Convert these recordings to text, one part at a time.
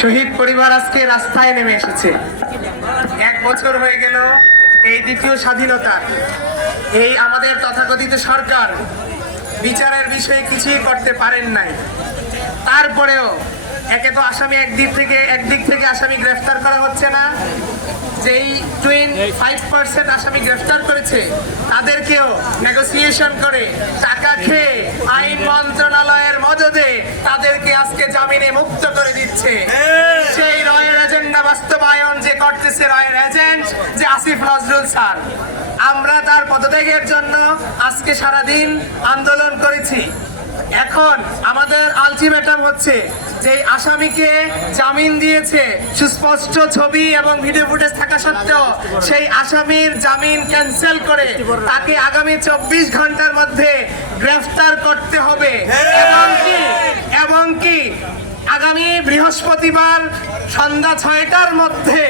শহীদ পরিবার আজকে রাস্তায় নেমে এসেছে। এক বছর হয়ে গেল এই দ্বিতীয় স্বাধীনতা। এই আমাদের তথাকথিত সরকার বিচারের বিষয়ে কিছুই করতে পারেন নাই। তারপরেও একে তো আসামি একদিক থেকে একদিক থেকে আসামি গ্রেফতার করা হচ্ছে না। যেই টুয়েন ফাইভ পার্সেন্ট আসামি গ্রেফতার করেছে তাদেরকেও নেগোসিয়েশন করে টাকা খেয়ে আইন মন্ত্রণালয়ের মদদে তাদেরকে আজকে জামিনে মুক্ত করে দিচ্ছে। সেই রয়ের এজেন্ডা বাস্তবায়ন যে করতেছে রয়ের এজেন্ট যে আসিফ নজরুল স্যার। আমরা তার পদত্যাগের জন্য আজকে সারাদিন আন্দোলন করেছি। এখন আমাদের আলটিমেটাম হচ্ছে যে আসামিকে জামিন দিয়েছে, সুস্পষ্ট ছবি এবং ভিডিও ফুটেজ থাকা সত্ত্বেও সেই আসামির জামিন ক্যান্সেল করে তাকে আগামী চব্বিশ ঘণ্টার মধ্যে গ্রেফতার করতে হবে। এবং কি? এবং কি? আগামী বৃহস্পতিবার সন্ধ্যা ছয়টার মধ্যে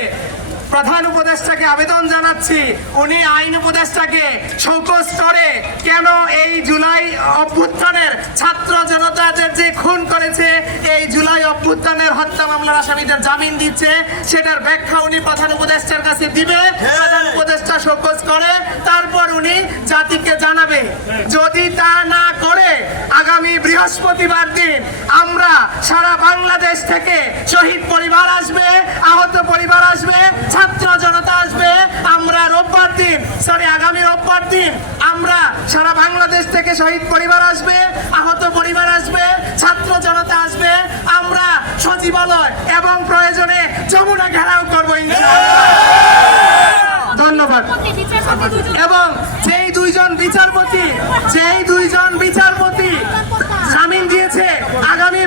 প্রধান উপদেষ্টাকে আবেদন জানাচ্ছি। উনি আইন উপদেষ্টাকে শোকজ করে কেন এই জুলাই অভ্যুত্থানের ছাত্র জনতাদের যে খুন করেছে এই জুলাই অভ্যুত্থানের হত্যা মামলার আসামিদের জামিন দিচ্ছে সেটার ব্যাখ্যা উনি প্রধান উপদেষ্টার কাছে দিবে। প্রধান উপদেষ্টা শোকজ করে তারপর উনি জাতিকে জানাবে। যদি তা না বৃহস্পতিবার দিন আমরা সারা বাংলাদেশ থেকে শহীদ পরিবার আসবে আহত পরিবার আসবে ছাত্র জনতা আসবে। আমরা রোববার দিন সরি আগামী রোববার দিন আমরা সারা বাংলাদেশ থেকে শহীদ পরিবার আসবে আহত পরিবার আসবে ছাত্র জনতা আসবে। আমরা সচিবালয় এবং প্রয়োজনে যমুনা ঘেরাও করব ধন্যবাদ। এবং যেই দুইজন বিচারপতি যেই দুইজন বিচারপতি জামিন দিয়েছে আগামী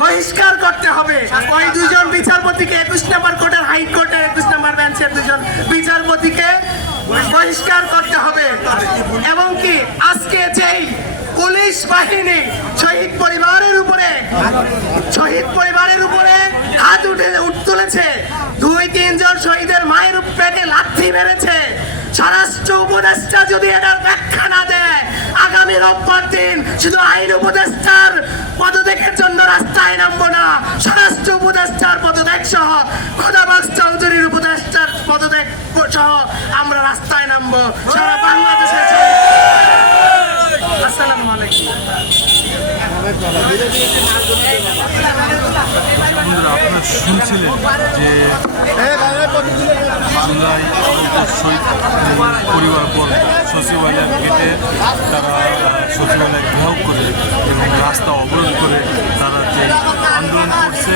বহিষ্কার করতে হবে। ওই দুজন বিচারপতিকে একুশ নম্বর কোর্টের হাইকোর্টের একুশ নম্বর বেঞ্চের দুজন বিচারপতিকে বহিষ্কার করতে হবে। এবং কি, আজকে যেই পুলিশ বাহিনী শহীদ পরিবারের উপরে, শহীদ পরিবারের উপরে হাত উঠে, উঠ তুলেছে, দুই, তিনজন শহীদের মায়ের পেটে লাথি মেরেছে। স্বরাষ্ট্র উপদেষ্টা যদি এটার ব্যাখ্যা না দেয় আগামী রোববার দিন শুধু আইন উপদেষ্টার পদত্যাগের জন্য রাস্তায় নামবো না। স্বরাষ্ট্র উপদেষ্টার পদত্যাগ সহ খোদাবাস চৌধুরীর উপদেষ্টার পদত্যাগ সহ আমরা রাস্তায় নামবো। আপনারা শুনছিলেন যে বাংলায় শহীদ পরিবার বল সচিবালয়ের গেটে তারা সচিবালয় ঘেরাও করে এবং রাস্তা অবরোধ করে তারা যে আন্দোলন করছে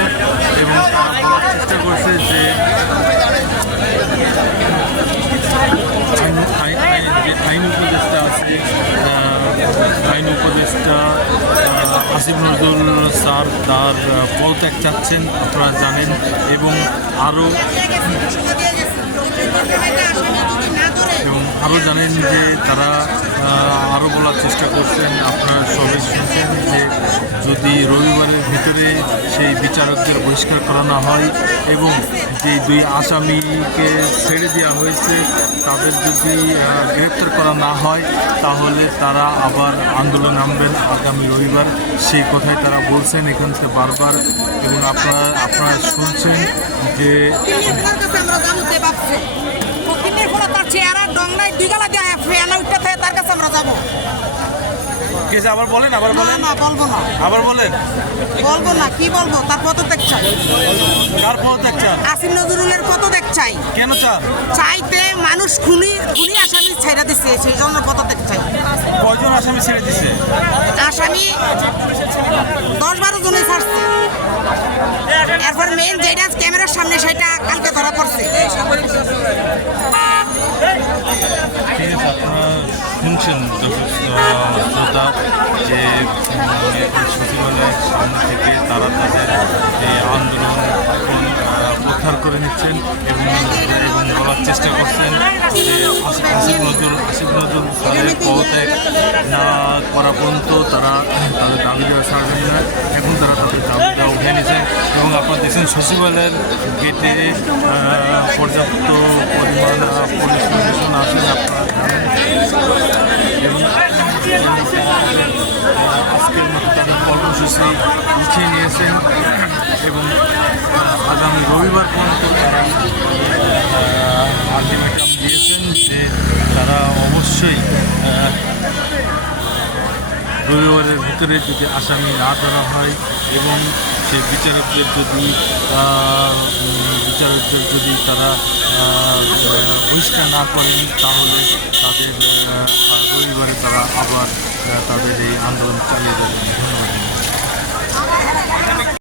এবং তারা বলার চেষ্টা করছে যে আইন আইন আইন যে আইন উপদেষ্টা আছে আহ, আইন উপদেষ্টা আহ, আসিফ স্যার তার পদত্যাগ চাচ্ছেন, আপনারা জানেন, এবং আরও এবং আরও জানেন যে তারা আরও বলার চেষ্টা করছেন, আপনারা সবাই শুনছেন যে যদি রবিবারের ভিতরে সেই বিচারকদের বহিষ্কার করানো হয় এবং যে দুই আসামিকে ছেড়ে দেওয়া হয়েছে, তাদের যদি গ্রেপ্তার করা না হয়, তাহলে তারা আবার আন্দোলন নামবেন আগামী রবিবার। সেই কথাই তারা বলছেন এখান থেকে বারবার এবং আপনারা আপনারা শুনছেন যে তার উঠতে তার কাছে আমরা যাব। কেসে আবার বলেন আবার বলেন। না বলব না। আবার বলেন। বলব না কি বলব? তার পদত্যাগ চাই। কার পদত্যাগ চান? আসিম নজরুলের পদত্যাগ চাই। কেন চান? চাইতে মানুষ খুনি খুনি আসামি ছেড়ে দিচ্ছে সেই জন্য পদত্যাগ চাই। কয়জন আসামি ছেড়ে দিছে? আসামি দশ বারো জনে ছাড়ছে। এরপর মেইন যেটা ক্যামেরার সামনে সেটা কালকে ধরা পড়ছে। ঠিক আছে শুনছেন শ্রোতা যে সচিবালয়ের সামনে থেকে তারা তাদের এই আন্দোলন প্রত্যাহার করে নিচ্ছেন এবং এবং বলার চেষ্টা করছেন, যে আসিফ নজরুল স্যারের পদত্যাগ না করা পর্যন্ত তারা তাদের দাবি দেওয়া ছাড়বেন না। এখন তারা তাদের দাবি দেওয়া উঠে নিয়েছেন এবং আপনারা দেখছেন সচিবালয়ের গেটে পর্যাপ্ত পরিমাণ পুলিশ প্রশাসন আসেন আপনারা জানেন। এবং পিছিয়ে নিয়েছেন। এবং আগামী রবিবার পর্যন্ত তারা আলটিমেটাম দিয়েছেন যে তারা অবশ্যই রবিবারের ভিতরে যদি আসামি না ধরা হয় এবং সে বিচারকদের যদি বিচারকদের যদি তারা বহিষ্কার না করেন, তাহলে তাদের রবিবারে তারা আবার তাদের এই আন্দোলন চালিয়ে যাবেন ধন্যবাদ।